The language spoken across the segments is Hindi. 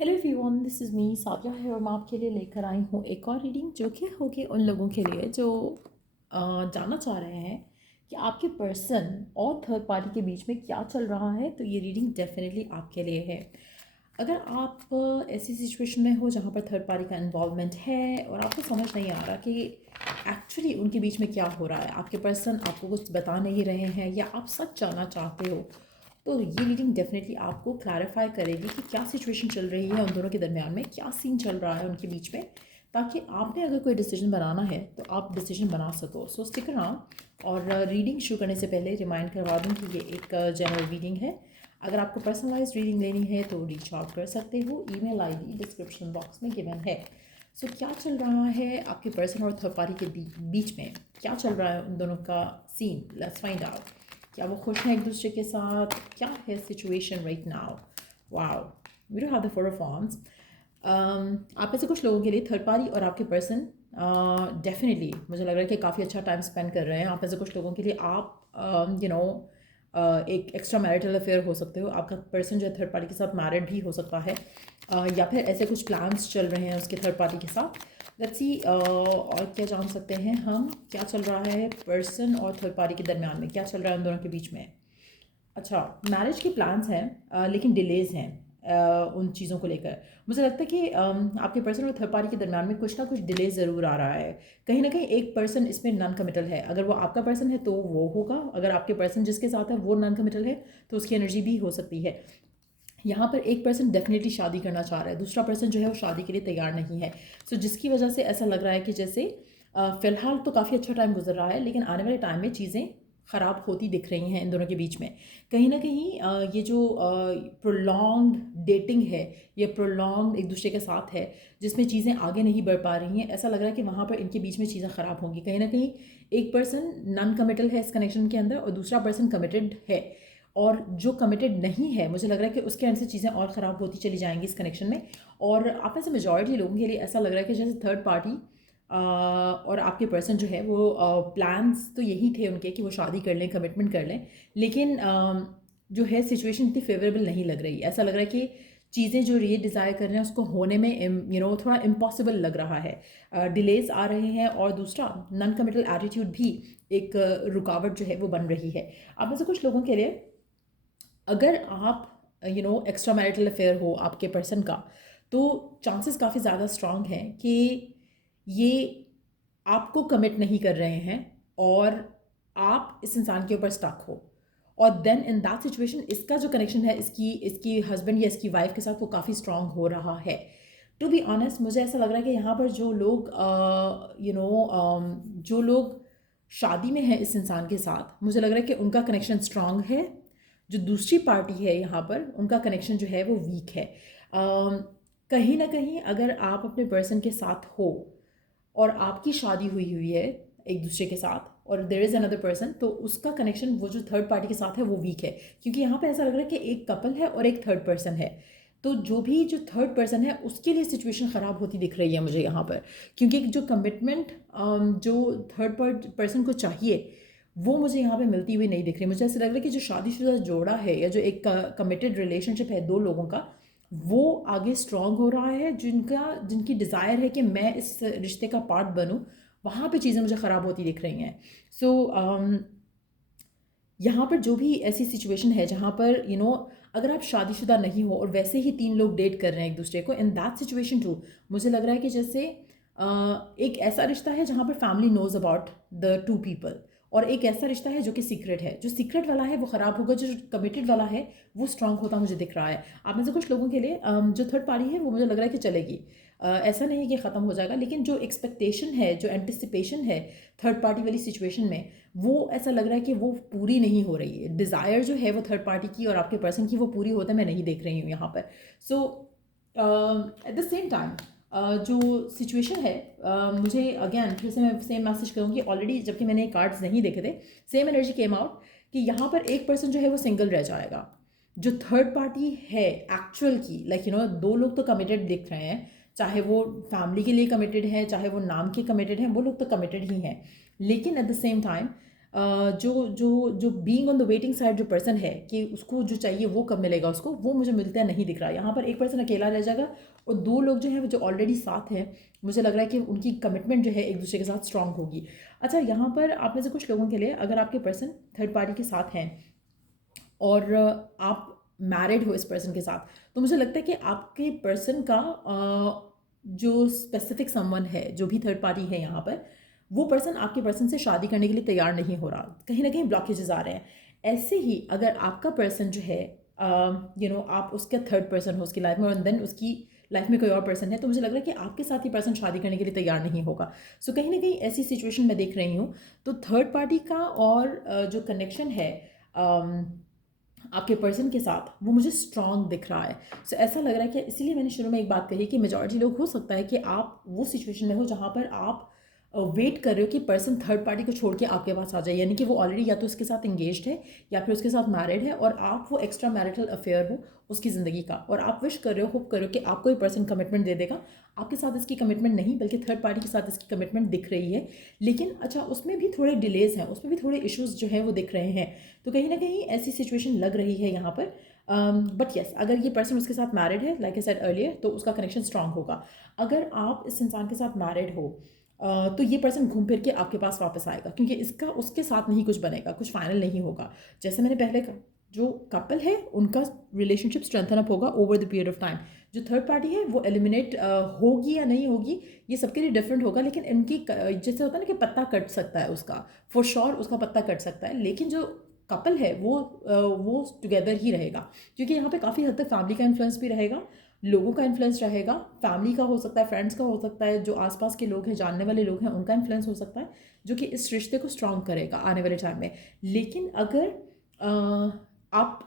Hello everyone, this is me Savia है और मैं आपके लिए लेकर आई हूँ एक और रीडिंग जो कि होगी उन लोगों के लिए जो जानना चाह रहे हैं कि आपके पर्सन और थर्ड पार्टी के बीच में क्या चल रहा है। तो ये रीडिंग डेफिनेटली आपके लिए है। अगर आप ऐसी सिचुएशन में हो जहाँ पर थर्ड पार्टी का इन्वॉल्वमेंट है और आपको समझ नहीं आ रहा कि एक्चुअली उनके बीच में क्या हो रहा है, आपके पर्सन आपको कुछ बता नहीं रहे हैं या आप सच जानना चाहते हो, तो ये रीडिंग डेफिनेटली आपको क्लैरिफाई करेगी कि क्या सिचुएशन चल रही है उन दोनों के दरमियान में, क्या सीन चल रहा है उनके बीच में, ताकि आपने अगर कोई डिसीजन बनाना है तो आप डिसीजन बना सको। सो स्टिक अराउंड। और रीडिंग शुरू करने से पहले रिमाइंड करवा दूँ कि ये एक जनरल रीडिंग है। अगर आपको पर्सनलाइज रीडिंग लेनी है तो रीच आउट कर सकते हो। ईमेल आईडी डिस्क्रिप्शन बॉक्स में गिवन है। सो क्या चल रहा है आपके पर्सन और थर्ड पार्टी के बीच में, क्या चल रहा है उन दोनों का सीन, लेट्स फाइंड आउट। क्या वो खुश हैं एक दूसरे के साथ, क्या है situation right now. Wow, we do have the four of wands. आप में से कुछ लोगों के लिए थर्ड पार्टी और आपके पर्सन डेफिनेटली मुझे लग रहा है कि काफ़ी अच्छा टाइम स्पेंड कर रहे हैं। आप में से कुछ लोगों के लिए आप एक एक्स्ट्रा मैरिटल अफेयर हो सकते हो। आपका पर्सन जो है थर्ड पार्टी के साथ मैरिड भी हो सकता है, या फिर ऐसे कुछ प्लान्स चल रहे हैं उसके थर्ड पार्टी के साथ। लेट्स सी और क्या जान सकते हैं हम, क्या चल रहा है पर्सन और थर्ड पार्टी के दरमियान में, क्या चल रहा है उन दोनों के बीच में। अच्छा, मैरिज के प्लान्स हैं, लेकिन डिलेज हैं उन चीज़ों को लेकर। मुझे लगता है कि आपके पर्सन और थर्ड पार्टी के दरमियान में कुछ ना कुछ डिले ज़रूर आ रहा है। कहीं ना कहीं एक पर्सन इसमें नॉन कमिटल है। अगर वो आपका पर्सन है तो वो होगा, अगर आपके पर्सन जिसके साथ है वो नॉन कमिटल है तो उसकी एनर्जी भी हो सकती है। यहाँ पर एक पर्सन डेफिनेटली शादी करना चाह रहा है, दूसरा पर्सन जो है वो शादी के लिए तैयार नहीं है। सो जिसकी वजह से ऐसा लग रहा है कि जैसे फ़िलहाल तो काफ़ी अच्छा टाइम गुजर रहा है, लेकिन आने वाले टाइम में चीज़ें ख़राब होती दिख रही हैं इन दोनों के बीच में। कहीं ना कहीं ये जो प्रोलॉन्ग्ड डेटिंग है, ये प्रोलॉन्ग्ड एक दूसरे के साथ है जिसमें चीज़ें आगे नहीं बढ़ पा रही हैं, ऐसा लग रहा है कि वहाँ पर इनके बीच में चीज़ें ख़राब होंगी। कहीं ना कहीं एक पर्सन नॉन कमिटल है इस कनेक्शन के अंदर और दूसरा पर्सन कमिटेड है। और जो कमिटेड नहीं है, मुझे लग रहा है कि उसके एंड से चीज़ें और ख़राब होती चली जाएंगी इस कनेक्शन में। और आप में से मेजॉरिटी लोगों के लिए ऐसा लग रहा है कि जैसे थर्ड पार्टी और आपके पर्सन जो है वो प्लान्स तो यही थे उनके कि वो शादी कर लें, कमिटमेंट कर लें, लेकिन जो है सिचुएशन इतनी फेवरेबल नहीं लग रही। ऐसा लग रहा है कि चीज़ें जो ये डिज़ायर कर रहे हैं उसको होने में थोड़ा इम्पॉसिबल लग रहा है। डिलेज आ रहे हैं और दूसरा नॉन कमिटल एटीट्यूड भी एक रुकावट जो है वो बन रही है। आप में से कुछ लोगों के लिए अगर आप एक्स्ट्रा मैरिटल अफेयर हो आपके पर्सन का, तो चांसेस काफ़ी ज़्यादा स्ट्रांग हैं कि ये आपको कमिट नहीं कर रहे हैं और आप इस इंसान के ऊपर स्टक हो। और देन इन दैट सिचुएशन इसका जो कनेक्शन है इसकी इसकी हस्बैंड या इसकी वाइफ के साथ वो काफ़ी स्ट्रांग हो रहा है। टू बी ऑनेस्ट, मुझे ऐसा लग रहा है कि यहाँ पर जो लोग जो लोग शादी में हैं इस इंसान के साथ, मुझे लग रहा है कि उनका कनेक्शन स्ट्रांग है। जो दूसरी पार्टी है यहाँ पर उनका कनेक्शन जो है वो वीक है। कहीं ना कहीं अगर आप अपने पर्सन के साथ हो और आपकी शादी हुई हुई है एक दूसरे के साथ और देयर इज़ अनदर पर्सन, तो उसका कनेक्शन वो जो थर्ड पार्टी के साथ है वो वीक है। क्योंकि यहाँ पे ऐसा लग रहा है कि एक कपल है और एक थर्ड पर्सन है, तो जो थर्ड पर्सन है उसके लिए सिचुएशन ख़राब होती दिख रही है मुझे यहाँ पर। क्योंकि जो कमिटमेंट जो थर्ड पर्सन को चाहिए वो मुझे यहाँ पे मिलती हुई नहीं दिख रही। मुझे ऐसा लग रहा है कि जो शादीशुदा जोड़ा है या जो एक कमिटेड रिलेशनशिप है दो लोगों का, वो आगे स्ट्रांग हो रहा है। जिनकी डिज़ायर है कि मैं इस रिश्ते का पार्ट बनूं, वहाँ पे चीज़ें मुझे ख़राब होती दिख रही हैं। सो यहाँ पर जो भी ऐसी सिचुएशन है जहाँ पर अगर आप शादीशुदा नहीं हो और वैसे ही तीन लोग डेट कर रहे हैं एक दूसरे को, इन दैट सिचुएशन टू मुझे लग रहा है कि जैसे एक ऐसा रिश्ता है जहाँ पर family knows about the two people, और एक ऐसा रिश्ता है जो कि सीक्रेट है। जो सीक्रेट वाला है वो ख़राब होगा, जो कमिटेड वाला है वो स्ट्रांग होता मुझे दिख रहा है। आप में से कुछ लोगों के लिए जो थर्ड पार्टी है वो मुझे लग रहा है कि चलेगी। ऐसा नहीं कि ख़त्म हो जाएगा, लेकिन जो एक्सपेक्टेशन है, जो एंटिसिपेशन है थर्ड पार्टी वाली सिचुएशन में, वो ऐसा लग रहा है कि वो पूरी नहीं हो रही है। डिज़ायर जो है वो थर्ड पार्टी की और आपके पर्सन की वो पूरी होता मैं नहीं देख रही हूँ यहाँ पर। सो एट द सेम टाइम जो सिचुएशन है, मुझे अगेन फिर से मैं सेम मैसेज करूँगी। ऑलरेडी जबकि मैंने कार्ड्स नहीं देखे थे, सेम एनर्जी केम आउट कि यहाँ पर एक पर्सन जो है वो सिंगल रह जाएगा। जो थर्ड पार्टी है एक्चुअल की, लाइक दो लोग तो कमिटेड दिख रहे हैं, चाहे वो फैमिली के लिए कमिटेड है चाहे वो नाम के कमिटेड हैं, वो लोग तो कमिटेड ही हैं। लेकिन एट द सेम टाइम जो being on the waiting side जो पर्सन है कि उसको जो चाहिए वो कब मिलेगा उसको, वो मुझे मिलता है नहीं दिख रहा। यहाँ पर एक पर्सन अकेला रह जाएगा और दो लोग जो हैं जो ऑलरेडी साथ हैं, मुझे लग रहा है कि उनकी कमिटमेंट जो है एक दूसरे के साथ स्ट्रांग होगी। अच्छा, यहाँ पर आप में से कुछ लोगों के लिए अगर आपके पर्सन थर्ड पार्टी के साथ हैं और आप मैरिड हो इस पर्सन के साथ, तो मुझे लगता है कि आपके पर्सन का जो स्पेसिफिक समवन है, जो भी थर्ड पार्टी है यहाँ पर, वो पर्सन आपके पर्सन से शादी करने के लिए तैयार नहीं हो रहा, कहीं ना कहीं ब्लॉकेजेस आ रहे हैं। ऐसे ही अगर आपका पर्सन जो है आप उसका थर्ड पर्सन हो उसकी लाइफ में और देन उसकी लाइफ में कोई और पर्सन है, तो मुझे लग रहा है कि आपके साथ ही पर्सन शादी करने के लिए तैयार नहीं होगा। सो कहीं ना कहीं ऐसी सिचुएशन मैं देख रही हूँ। तो थर्ड पार्टी का और जो कनेक्शन है आपके पर्सन के साथ, वो मुझे स्ट्रांग दिख रहा है। सो ऐसा लग रहा है कि इसीलिए मैंने शुरू में एक बात कही कि मेजॉरिटी लोग हो सकता है कि आप वो सिचुएशन में हो जहाँ पर आप वेट कर रहे हो कि पर्सन थर्ड पार्टी को छोड़ के आपके पास आ जाए, यानी कि वो ऑलरेडी या तो उसके साथ इंगेज्ड है या फिर उसके साथ मैरिड है और आप वो एक्स्ट्रा मैरिटल अफेयर हो उसकी ज़िंदगी का, और आप विश कर रहे हो, होप कर रहे हो कि आपको ये पर्सन कमिटमेंट दे देगा। आपके साथ इसकी कमिटमेंट नहीं बल्कि थर्ड पार्टी के साथ इसकी कमिटमेंट दिख रही है, लेकिन अच्छा उसमें भी थोड़े डिलेज हैं, उसमें भी थोड़े इश्यूज जो हैं वो दिख रहे हैं। तो कहीं ना कहीं ऐसी सिचुएशन लग रही है यहाँ पर। बट येस, अगर ये पर्सन उसके साथ मैरिड है लाइक आई सेड अर्लियर, तो उसका कनेक्शन स्ट्रांग होगा। अगर आप इस इंसान के साथ मैरिड हो तो ये पर्सन घूम फिर के आपके पास वापस आएगा, क्योंकि इसका उसके साथ नहीं कुछ बनेगा, कुछ फाइनल नहीं होगा। जैसे मैंने पहले कहा, जो कपल है उनका रिलेशनशिप स्ट्रेंथन अप होगा over the period of time. जो थर्ड पार्टी है वो एलिमिनेट होगी या नहीं होगी, ये सबके लिए डिफरेंट होगा, लेकिन इनकी जैसे होता है ना कि पत्ता कट सकता है उसका, फॉर श्योर उसका पत्ता कट सकता है, लेकिन जो कपल है वो टुगेदर ही रहेगा, क्योंकि यहाँ पे काफ़ी हद तक फैमिली का इन्फ्लुएंस भी रहेगा, लोगों का इन्फ्लुएंस रहेगा, फैमिली का हो सकता है, फ्रेंड्स का हो सकता है, जो आसपास के लोग हैं, जानने वाले लोग हैं, उनका इन्फ्लुएंस हो सकता है, जो कि इस रिश्ते को स्ट्रांग करेगा आने वाले टाइम में। लेकिन अगर आप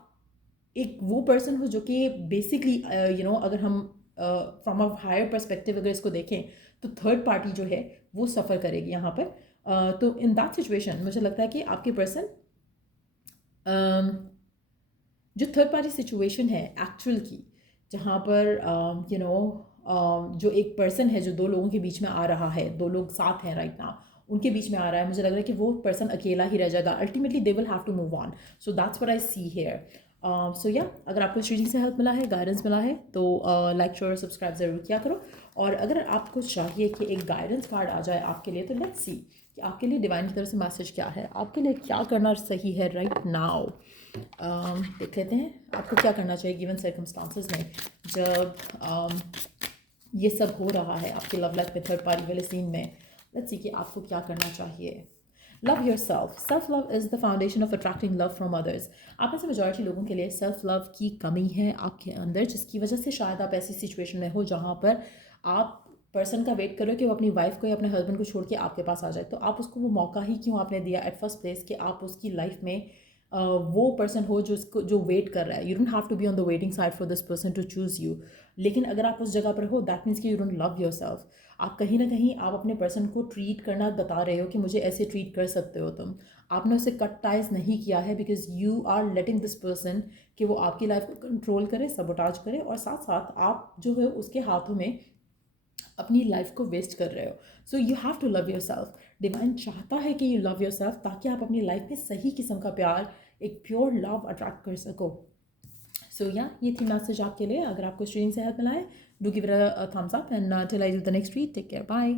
एक वो पर्सन हो जो कि बेसिकली अगर हम फ्रॉम अ हायर पर्सपेक्टिव अगर इसको देखें, तो थर्ड पार्टी जो है वो सफ़र करेगी यहाँ पर। तो इन दैट सिचुएशन मुझे लगता है कि आपके पर्सन जो थर्ड पार्टी सिचुएशन है एक्चुअल की, जहाँ पर जो एक पर्सन है जो दो लोगों के बीच में आ रहा है, दो लोग साथ हैं राइट नाउ, उनके बीच में आ रहा है, मुझे लग रहा है कि वो पर्सन अकेला ही रह जाएगा। Ultimately they will have to move on. So that's what I see here. So या अगर आपको इस रीडिंग से हेल्प मिला है, गाइडेंस मिला है, तो लाइक शेयर और सब्सक्राइब ज़रूर किया करो। और अगर आपको चाहिए कि एक गाइडेंस कार्ड आ जाए आपके लिए, तो लेट्स सी कि आपके लिए डिवाइन की तरफ से मैसेज क्या है, आपके लिए क्या करना सही है राइट नाउ। देख लेते हैं आपको क्या करना चाहिए गिवन सर्कमस्टांसेस में, जब ये सब हो रहा है आपके लव लाइफ में थर्ड पार्टी वाले सीन में। लेट्स सी कि आपको क्या करना चाहिए। Love your self love is the foundation of attracting love from others. आप में से मेजॉरिटी लोगों के लिए सेल्फ लव की कमी है आपके अंदर, जिसकी वजह से शायद आप ऐसी सिचुएशन में हो जहाँ पर आप पर्सन का वेट करो कि वो अपनी वाइफ को या अपने हस्बैंड को छोड़ के आपके पास आ जाए। तो आप उसको वो मौका ही क्यों आपने दिया एट फर्स्ट प्लेस कि आप उसकी लाइफ में वो पर्सन हो जो उसको जो वेट कर रहा है। You don't have to be on the waiting side for this person to choose you. लेकिन अगर आप उस जगह पर हो, दैट मीन्स कि you don't love yourself. आप कहीं ना कहीं आप अपने पर्सन को ट्रीट करना बता रहे हो कि मुझे ऐसे ट्रीट कर सकते हो तुम। आपने उसे कट टाइज नहीं किया है, because you are letting this person कि वो आपकी लाइफ को कंट्रोल करे, सबोटाज करे, और साथ साथ आप जो है उसके हाथों में अपनी लाइफ को वेस्ट कर रहे हो। So you have to love yourself. Divine चाहता है कि यू लव योर सेल्फ, ताकि आप अपनी लाइफ में सही किस्म का प्यार, एक प्योर लव अट्रैक्ट कर सको। सो या ये थी मैसेज आपके लिए। अगर आपको स्ट्रीम से हेल्प मिला है, do give it a thumbs up, and till I do the next read, take care, bye.